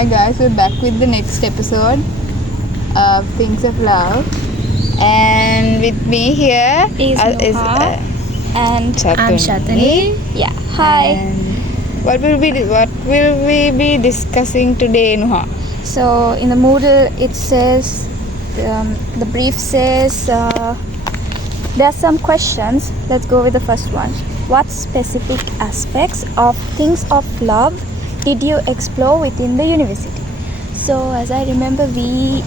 Hi guys, we're back with the next episode of Things of Love, and with me here is Nuha and Chatuni. I'm Shatani. Yeah. Hi. And what will we be discussing today, Nuha? So in the Moodle it says the brief says there are some questions. Let's go with the first one. What specific aspects of things of love did you explore within the university? So as I remember, we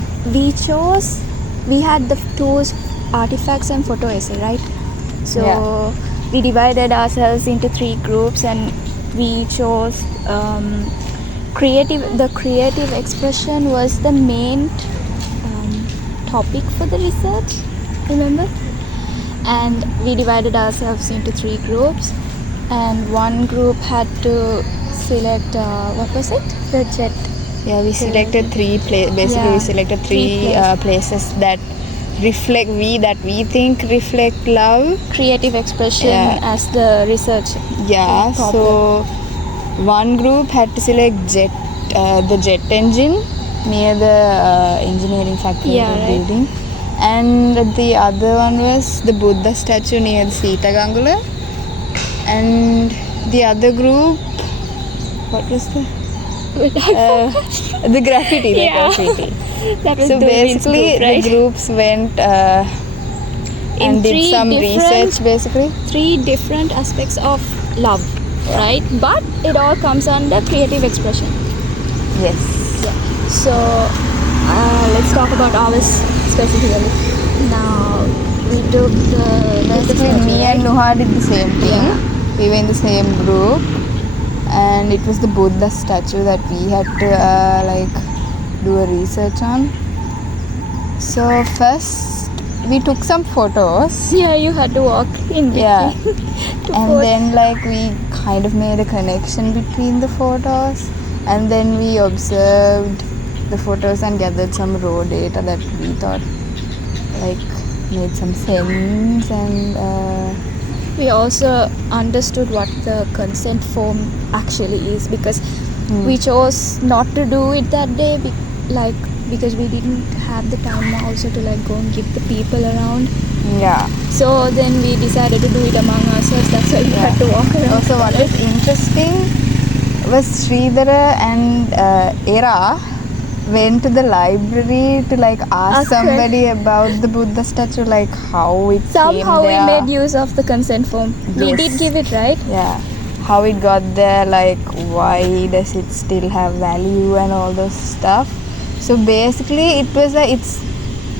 had the tools, artifacts and photo essay, right? So we divided ourselves into 3 groups and we chose the creative expression was the main topic for the research, remember? And we divided ourselves into 3 groups, and one group had to select what was it? The jet. Yeah, we selected 3 we selected 3 places that we think reflect love, creative expression as the research. Yeah, so one group had to select the jet engine near the engineering faculty building, and the other one was the Buddha statue near the Sita Gangula, and the other group, what was the graffiti. That was so basically group, the groups went and did some research, basically 3 different aspects of love, right? But it all comes under creative expression. Yes. So let's talk about ours specifically. Now we took me and Nuha did the same thing. We were in the same group, and it was the Buddha statue that we had to do a research on. So first we took some photos. Yeah, you had to walk in between. Yeah. And then we kind of made a connection between the photos, and then we observed the photos and gathered some raw data that we thought made some sense, and we also understood what the consent form actually is, because we chose not to do it that day because we didn't have the time also to go and give the people around. Yeah. So then we decided to do it among ourselves. That's why we had to walk around. Also, what is interesting was Sridhara and Era went to the library to ask somebody about the Buddha statue, how it somehow came there. We made use of the consent form. Yes. We did give it, right? Yeah. How it got there, why does it still have value and all those stuff. So basically it was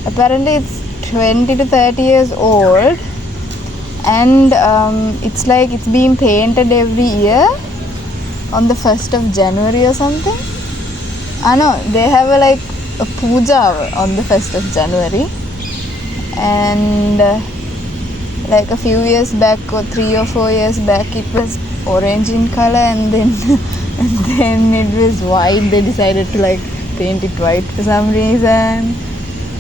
apparently it's 20 to 30 years old, and it's being painted every year on the 1st of January or something. I know they have a puja on the 1st of January, and a few years back, or 3 or 4 years back, it was orange in color, and then it was white. They decided to paint it white for some reason.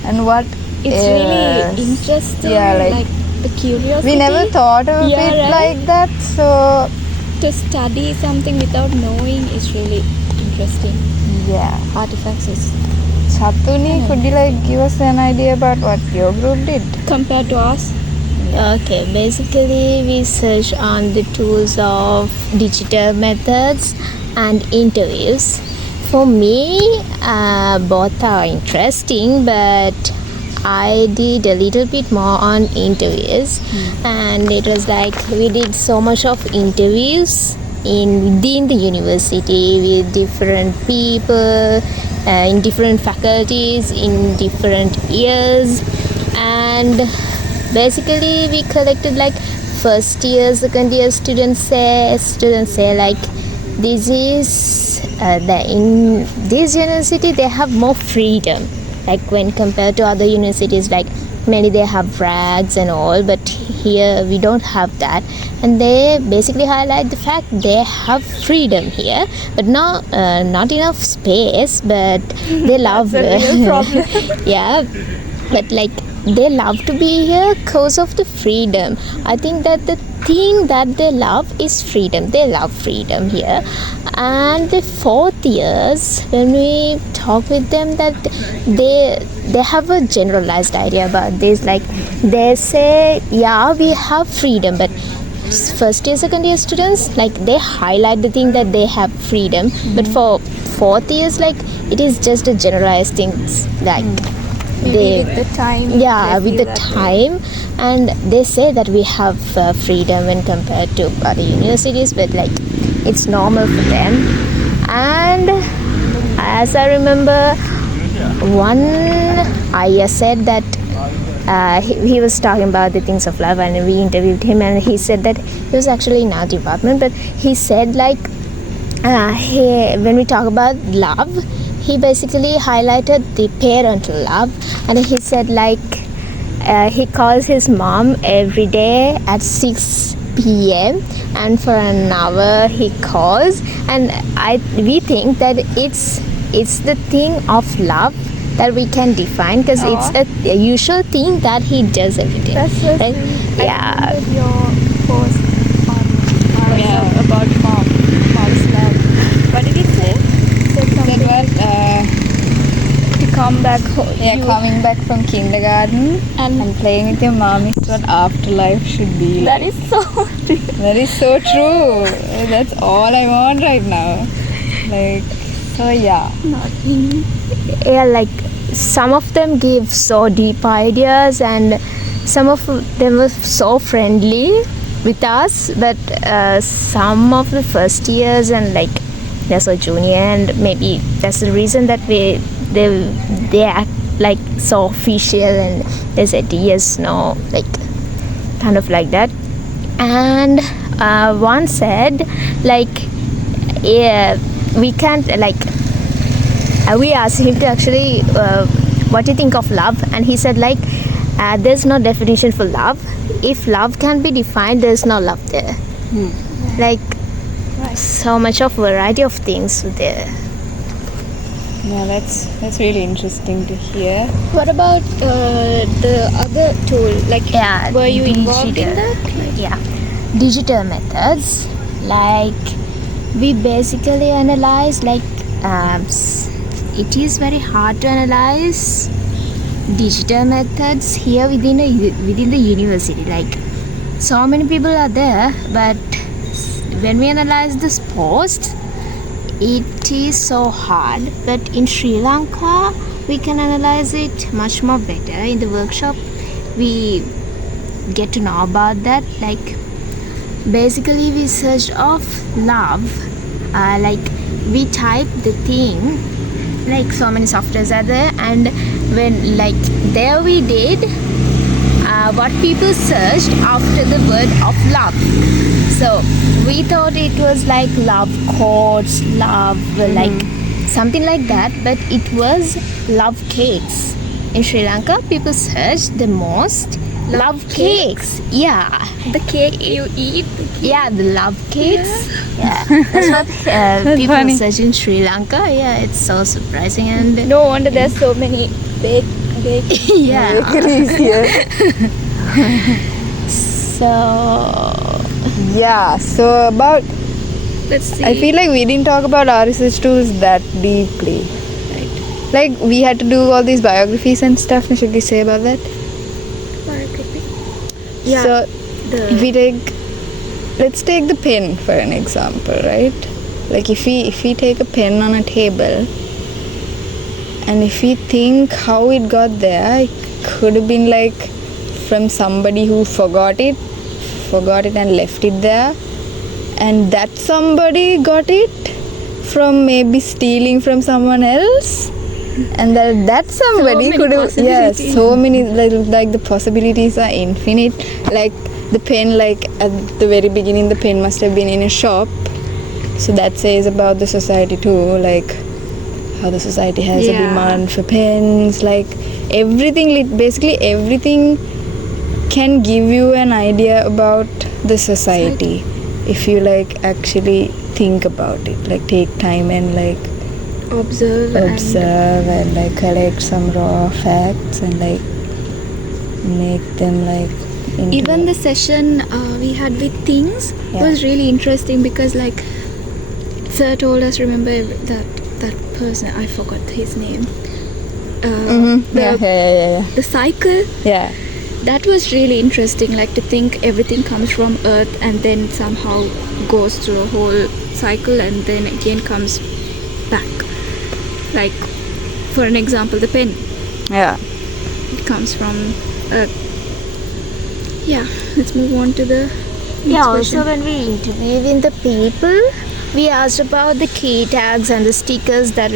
And what it's really interesting. Yeah, the curiosity. We never thought of it like that. So to study something without knowing is really interesting. Yeah. Artifacts is. Chatuni, could you give us an idea about what your group did compared to us? Okay, basically we search on the tools of digital methods and interviews. For me, both are interesting, but I did a little bit more on interviews, and it was we did so much of interviews within the university with different people in different faculties in different years, and basically we collected first year, second year students say this is in this university they have more freedom when compared to other universities, many they have rags and all, but here we don't have that, and they basically highlight the fact they have freedom here, but not enough space, but they love that's a real problem. yeah, but they love to be here because of the freedom. I think that the thing that they love is freedom. They love freedom here. And the 4th years, when we talk with them, that they have a generalized idea about this. Like they say, yeah, we have freedom, but first year, second year students, like they highlight the thing that they have freedom, but for 4th years, like it is just a generalized things, like Maybe with the time. yeah, they with feel the that way. time. And they say that we have freedom when compared to other universities, but like it's normal for them. And as I remember, one Aya said that he was talking about the things of love, and we interviewed him, and he said that he was actually in our department, but he said like when we talk about love, he basically highlighted the parental love, and he said like he calls his mom every day at 6 p.m. and for an hour he calls, and we think that it's the thing of love that we can define, because it's a usual thing that he does every day. That's so Right? sweet. Yeah. I remembered your post on WhatsApp about mom's love. What did it say? Said That something was to come back home. coming back from kindergarten and playing with your mom is what afterlife should be like. That is so. That is so true. That's all I want right now. Like, so yeah. Yeah, like some of them give so deep ideas, and some of them were so friendly with us, but some of the first years and like they're so junior, and maybe that's the reason that they act like so official, and they said yes, no, like kind of like that. And one said like, yeah, we can't like we asked him to actually what do you think of love, and he said like there's no definition for love. If love can be defined, there's no love there. Like so much of variety of things there. Yeah, that's really interesting to hear. What about the other tool? Like, Yeah, were you involved in digital. that? Yeah, digital methods, like we basically analyze like it is very hard to analyze digital methods here within the university. Like so many people are there, but when we analyze this post, it is so hard. But in Sri Lanka, we can analyze it much more better. In the workshop, we get to know about that. Like basically we searched of love, like we type the thing, like so many softwares are there, and when like there we did what people searched after the word of love. So we thought it was like love quotes, love like something like that, but it was love cakes. In Sri Lanka, people search the most love cakes. Yeah, The cake you eat. yeah, the love cakes. Yeah, that's what people funny. search in Sri Lanka. Yeah, it's so surprising. And No wonder there's so many bake. yeah, so Yeah, so about, Let's see. I feel like we didn't talk about our research tools that deeply. Like we had to do all these biographies and stuff. Should we say about that? Yeah. So the if we let's take the pen for an example, right? Like if we take a pen on a table, and if we think how it got there, it could have been like from somebody who forgot it and left it there, and that somebody got it from maybe stealing from someone else, and that somebody many could have possibilities. so many, like the possibilities are infinite. Like the pen, like at the very beginning the pen must have been in a shop, so that says about the society too, like how the society has a Yeah. demand for pens. Like everything, basically everything can give you an idea about the society if you like actually think about it, like take time and like observe observe and like collect some raw facts and like make them like into Even the session we had with things Yeah. was really interesting because like sir told us, remember that person, I forgot his name. The cycle, yeah. that was really interesting, like to think everything comes from earth and then somehow goes through a whole cycle and then again comes back. Like for an example, the pen, Yeah. it comes from earth. Yeah, let's move on to the Yeah, next also question. when we interviewing the people, we asked about the key tags and the stickers that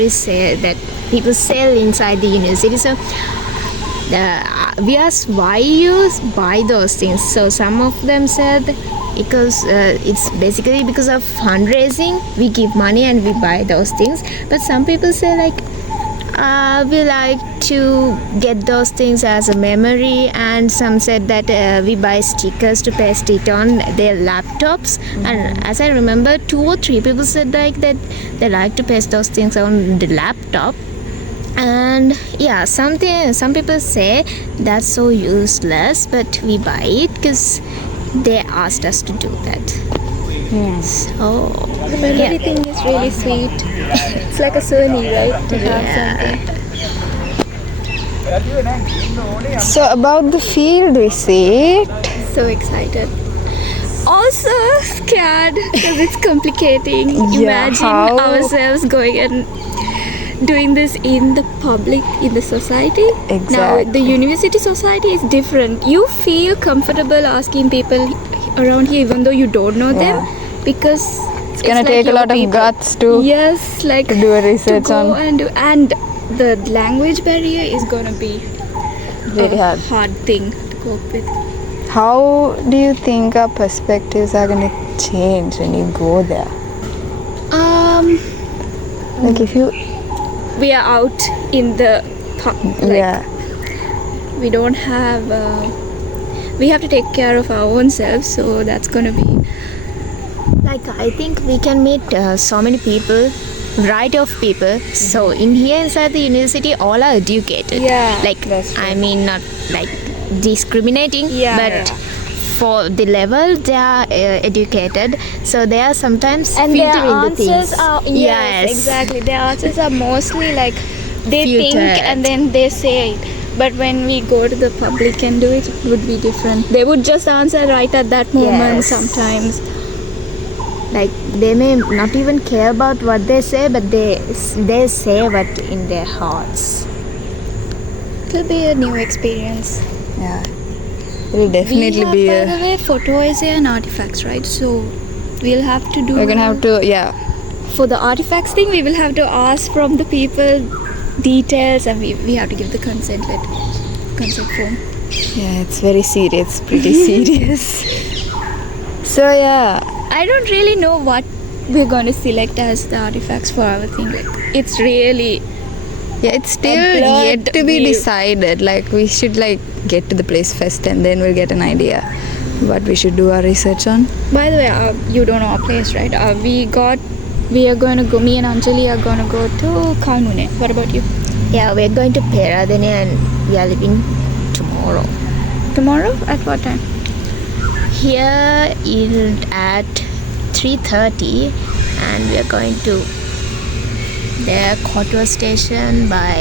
people sell inside the university. So we asked why you buy those things. So some of them said because it's basically because of fundraising. We give money and we buy those things. But some people say like we like to get those things as a memory, and some said that we buy stickers to paste it on their laptops. And as I remember, 2 or 3 people said like that they like to paste those things on the laptop. And yeah, some people say that's so useless, but we buy it because they asked us to do that. So The memory thing is really sweet. It's like a souvenir, right? To have something. So about the field visit, So excited. Also scared because it's complicating. Yeah, Imagine how- ourselves going and doing this in the public, in the society. Now Exactly. the university society is different. You feel comfortable asking people around here even though you don't know them, because it's gonna take a lot of guts to Yes, like do a research to go on. and the language barrier is gonna be Very a hard. thing to cope with. How do you think our perspectives are gonna change when you go there? Like if you, We are out in the yeah, we don't have we have to take care of our own selves, so that's gonna be like I think we can meet so many people, variety of people. So in here inside the university, all are educated. Yeah, like that's true. I mean, not like discriminating, Yeah. but for the level they are educated, so they are sometimes and their filtering the answers things. are Yes. exactly, their answers are mostly like they think Filtered. and then they say it. But when we go to the public and do it, it would be different. They would just answer right at that moment. Yes. Sometimes Like they may not even care about what they say, but they say what in their hearts. it will be a new experience. yeah, it'll definitely we have, be by a. the way, photo essay and artifacts, right? So we'll have to do We're gonna have to, yeah, for the artifacts thing, we will have to ask from the people details, and we have to give the consent form. yeah, it's very serious, pretty serious. So yeah, I don't really know what we're going to select as the artifacts for our thing. Like, it's really yeah, it's still blurred yet to be view. decided. Like we should like get to the place first, and then we'll get an idea what we should do our research on. By the way, you don't know our place, right? We are going to go, me and Anjali are going to go to Kalmune. What about you? Yeah, we're going to Peradeniya and we are leaving tomorrow. Tomorrow? At what time? Here is at 3:30, and we are going to the Kotor station by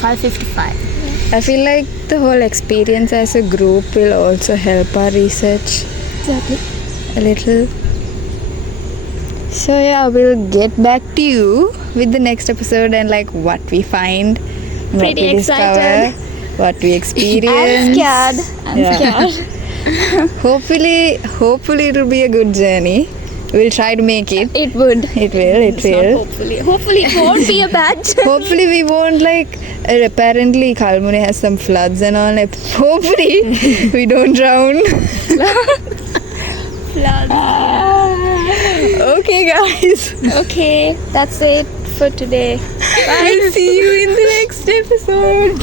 5:55. I feel like the whole experience as a group will also help our research Exactly. a little. So yeah, we'll get back to you with the next episode and like what we find, what Pretty we excited. discover, what we experience. I'm scared. Hopefully it'll be a good journey. We'll try to make it. It would. It will. It It's not will. hopefully. Hopefully it won't be a bad journey. Hopefully we won't like. Apparently Kalmune has some floods and all. Hopefully we don't drown. Okay, guys. Okay, that's it for today. I'll see you in the next episode.